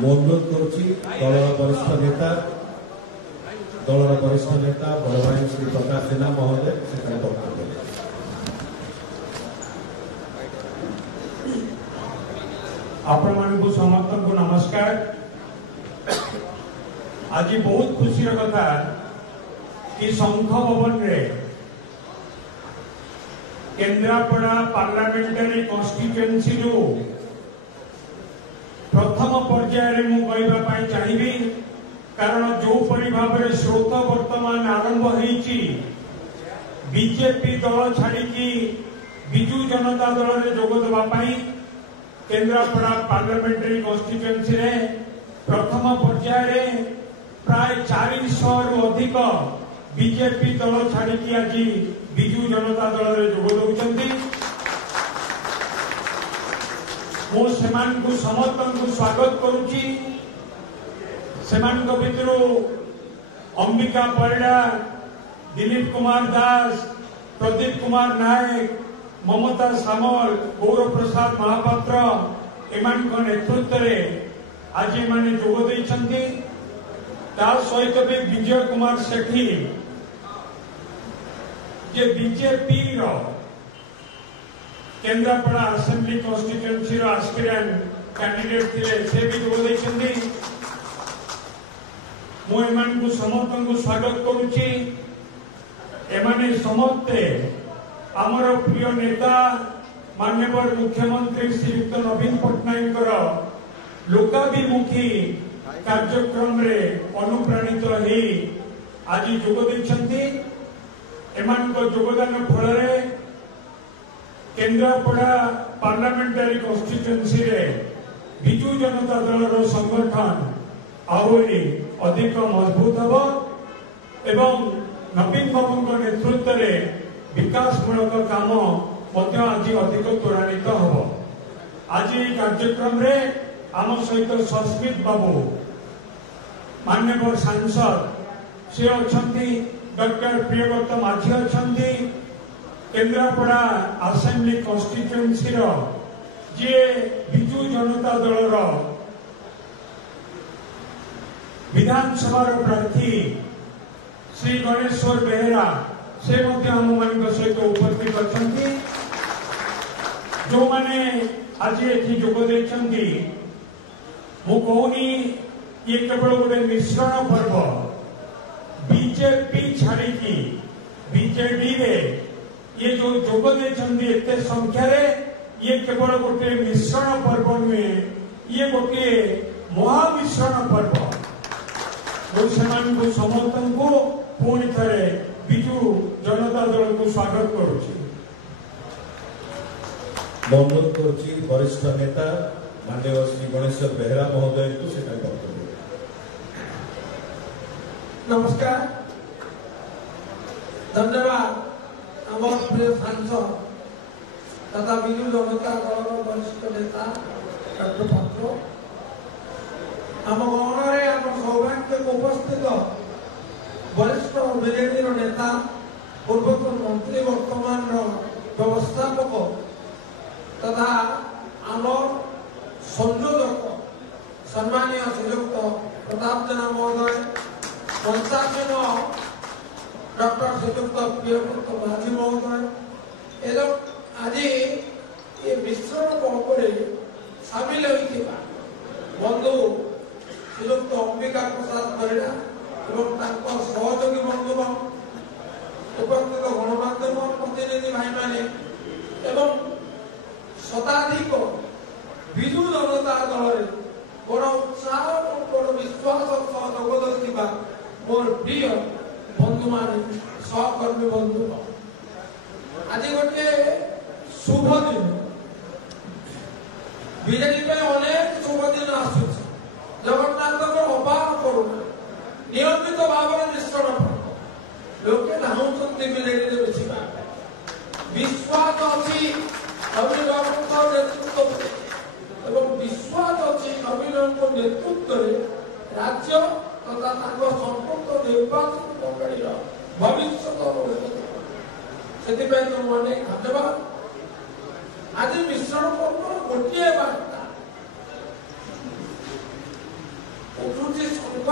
ମୁଁ ଅନୁରୋଧ କରୁଛି ଦଳର ବରିଷ୍ଠ ନେତା ବଡ଼ ଭାଇ ଶ୍ରୀ ପ୍ରକାଶ ଜେନା ମହୋଦୟ ସେଠାରେ ବକ୍ତବ୍ୟ ଦେବେ। आपण मानक समस्त को नमस्कार। आज बहुत खुशी कथा कि संघ भवन रे केन्द्रापड़ा पार्लियामेंटरी कॉन्स्टिट्यूएंसी रू प्रथम पर्यायर मु कहवाई चाहिए कारण जो परी भाव में स्रोत वर्तमान आरंभ होईची बीजेपी दल छाड़ी बिजू जनता दल में जोग देवाई केन्द्रापड़ा पार्लियामेंटरी कॉन्स्टिट्यूएंसी रे प्रथम पर्यायर प्राय 400 रु अधिक बीजेपी दल छाड़ी आज बिजू जनता दल में जोग दौरान मु समस्त को स्वागत करुच्ची। भितर अंबिका परिड़ा, दिलीप कुमार दास, प्रदीप कुमार नायक, ममता सामल, गौरव प्रसाद महापात्र एमान नेतृत्व में आज माने जोग देइछंती। तार सहित भी विजय कुमार सेठी जे बीजेपी रो केन्द्रापड़ा असेंबली कॉन्स्टिट्यूएंसी रो एस्पिरेंट कैंडिडेट थिले से भी जोग देइछंती। मु एमान को समस्त को स्वागत करुच्ची। एमाने समस्ते आमर प्रिय नेता माननीय मुख्यमंत्री श्रीयुक्त नवीन पट्टनायक लोकाभिमुखी कार्यक्रम रे अनुप्राणित हो आज जोग देइछंती। एमान को योगदान फल केन्द्रापड़ा पार्लियामेंटरी कॉन्स्टिट्यूएंसी रे बिजू जनता दल संगठन आहरी अधिक मजबूत हम एवं नवीन बाबू नेतृत्व में विकासमूलक काम आज अधिक त्वरान्वित हम। आज कार्यक्रम रे आम सहित सस्मित बाबू माननीय सांसद से अच्छी डॉक्टर प्रियव्रत माझी अच्छा केन्द्रापड़ा असेंबली कॉन्स्टिट्यूएंसी जे बिजू जनता दल विधानसभा प्रार्थी श्री गणेश्वर बेहेरा से आम मान सहित उपस्थित अच्छा जो माने आज ये जोग देइछंती। मु कहूनी ये केवल गोटे मिश्रण पर्व बीजेपी छाड़ी बीजेडी रे ये जो जोग देइछंती एते संख्या रे ये केवल गोटे मिश्रण पर्व नुहे ये गोटे महामिश्रण पर्व। समस्त को पुणी थे बिजू जनता दल को स्वागत करुच्ची। अनुरोध करुच्ची वरिष्ठ नेता माननीय श्री गणेश्वर बेहेरा महोदय को सेटा वक्तव्य। नमस्कार, धन्यवाद। आम प्रिय सांसद तथा बिजू जनता दल वरिष्ठ नेता डॉक्टर पात्र आम गहन आम सौभाग्य को उपस्थित वरिष्ठ बीजेपी नेता पूर्वतन मंत्री वर्तमान व्यवस्थापक तथा आम संयोजक सम्मानीय श्रीयुक्त प्रताप जेना महोदय, पंचायत डॉक्टर श्रीयुक्त प्रियव्रत माझी महोदय एवं आज ये मिश्रण पर्व सामिल होता बंधु श्रीयुक्त अंबिका प्रसाद परिड़ा एवं सहयोगी बंधुगण उपस्थित गणमाध्यम प्रतिनिधि भाई माने एवं शताधिक बिजू जनता दल बड़ उत्साह और बड़ विश्वास जोग देता मोर प्रिय बंधु मान सहकर्मी बंधु आज गोटे शुभ दिन बीजेपी अनेक शुभ दिन आसू जगन्नाथ अपार करुणा नियमित भाव में मिश्रण लोके चाहते बीजेपी मिशा विश्वास अच्छी अभिनव नेतृत्व एवं विश्वास अच्छी अभिनव नेतृत्व राज्य तथा संपूर्ण निर्वाचन मंडली भविष्य से अनेक धन्यवाद। आज मिश्रण पर्व गोटे बार्ता ସୁଖ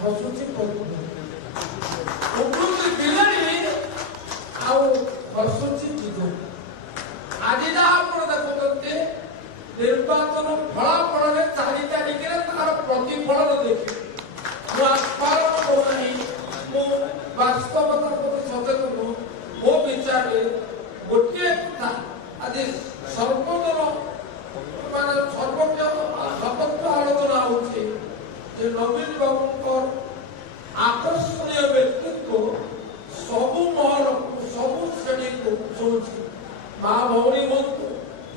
ହସୁଛି ପ୍ରକୃତି ବିଲେଇ ଆଉ ହସୁଛି ବିଜୁଳି। ଆଜି ଯାହା ଆପଣ ଦେଖୁଛନ୍ତି ନିର୍ବାଚନ ଫଳାଫଳରେ 4 ତାରିଖରେ ତାର ପ୍ରତିଫଳନ ଦେଖିବେ। ମୁଁ ଆସ୍ପାରଣ କରୁନାହିଁ, ମୁଁ ବାସ୍ତବତା ପ୍ରତି ସଚେତନ। ମୋ ବିଚାରରେ ଗୋଟିଏ କଥା ଆଜି ସର୍ବୋତ୍ତର ମାନେ ସର୍ବତ୍ର ଆଲୋଚନା ହଉଛି ଯେ ନବୀନ ବାବୁଙ୍କ ଆକର୍ଷଣୀୟ ବ୍ୟକ୍ତିତ୍ୱ ସବୁ ମହଲକୁ ସବୁ ଶ୍ରେଣୀକୁ ଶୁଣୁଛି। ମା ଭଉଣୀ ହୁଅନ୍ତୁ,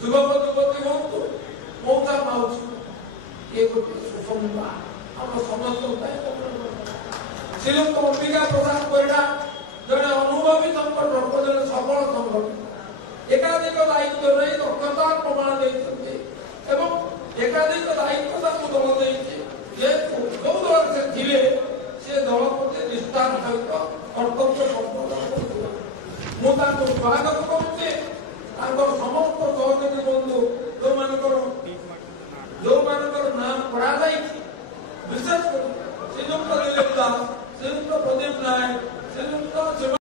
ଯୁବକ ଯୁବତୀ ହୁଅନ୍ତୁ, ମଉସା ମାଉସୀ, ଏ ଗୋଟେ ସୁସଂବାଦ ଆମ ସମସ୍ତଙ୍କ ପାଇଁ। ଶ୍ରୀଯୁକ୍ତ ଅମ୍ବିକା ପ୍ରସାଦ ପରିଡ଼ା ଜଣେ ଅନୁଭବୀ ସଂଗଠନ, ଜଣେ ସଫଳ ସଂଗଠନ, ଏକାଧିକ ଦାୟିତ୍ୱ ନେଇ ଦକ୍ଷତା ପ୍ରମାଣ ଦେଇଛନ୍ତି ଏବଂ ଏକାଧିକ ଦାୟିତ୍ୱ ତାଙ୍କୁ ଦଳ ଦେଇଛି। ଯେହେତୁ ଯୋଉ ଦଳରେ ସେ ଥିଲେ ସେ ଦଳ ପ୍ରତି ନିଷ୍ଠାର ସହିତ କର୍ତ୍ତବ୍ୟ ସମ୍ପାଦନ କରୁଥିଲେ। ମୁଁ ତାଙ୍କୁ ସ୍ୱାଗତ କରୁଛି। ତାଙ୍କର ସମସ୍ତ ସହଯୋଗୀ ବନ୍ଧୁ ଯୋଉମାନଙ୍କର ନାମ ପଢାଯାଇଛି, ବିଶେଷ କରି ଶ୍ରୀଯୁକ୍ତ ଦିଲ୍ଲୀପ ଦାସ, ଶ୍ରୀଯୁକ୍ତ ପ୍ରଦୀପ ନାୟକ, ଶ୍ରୀଯୁକ୍ତ ଶିବ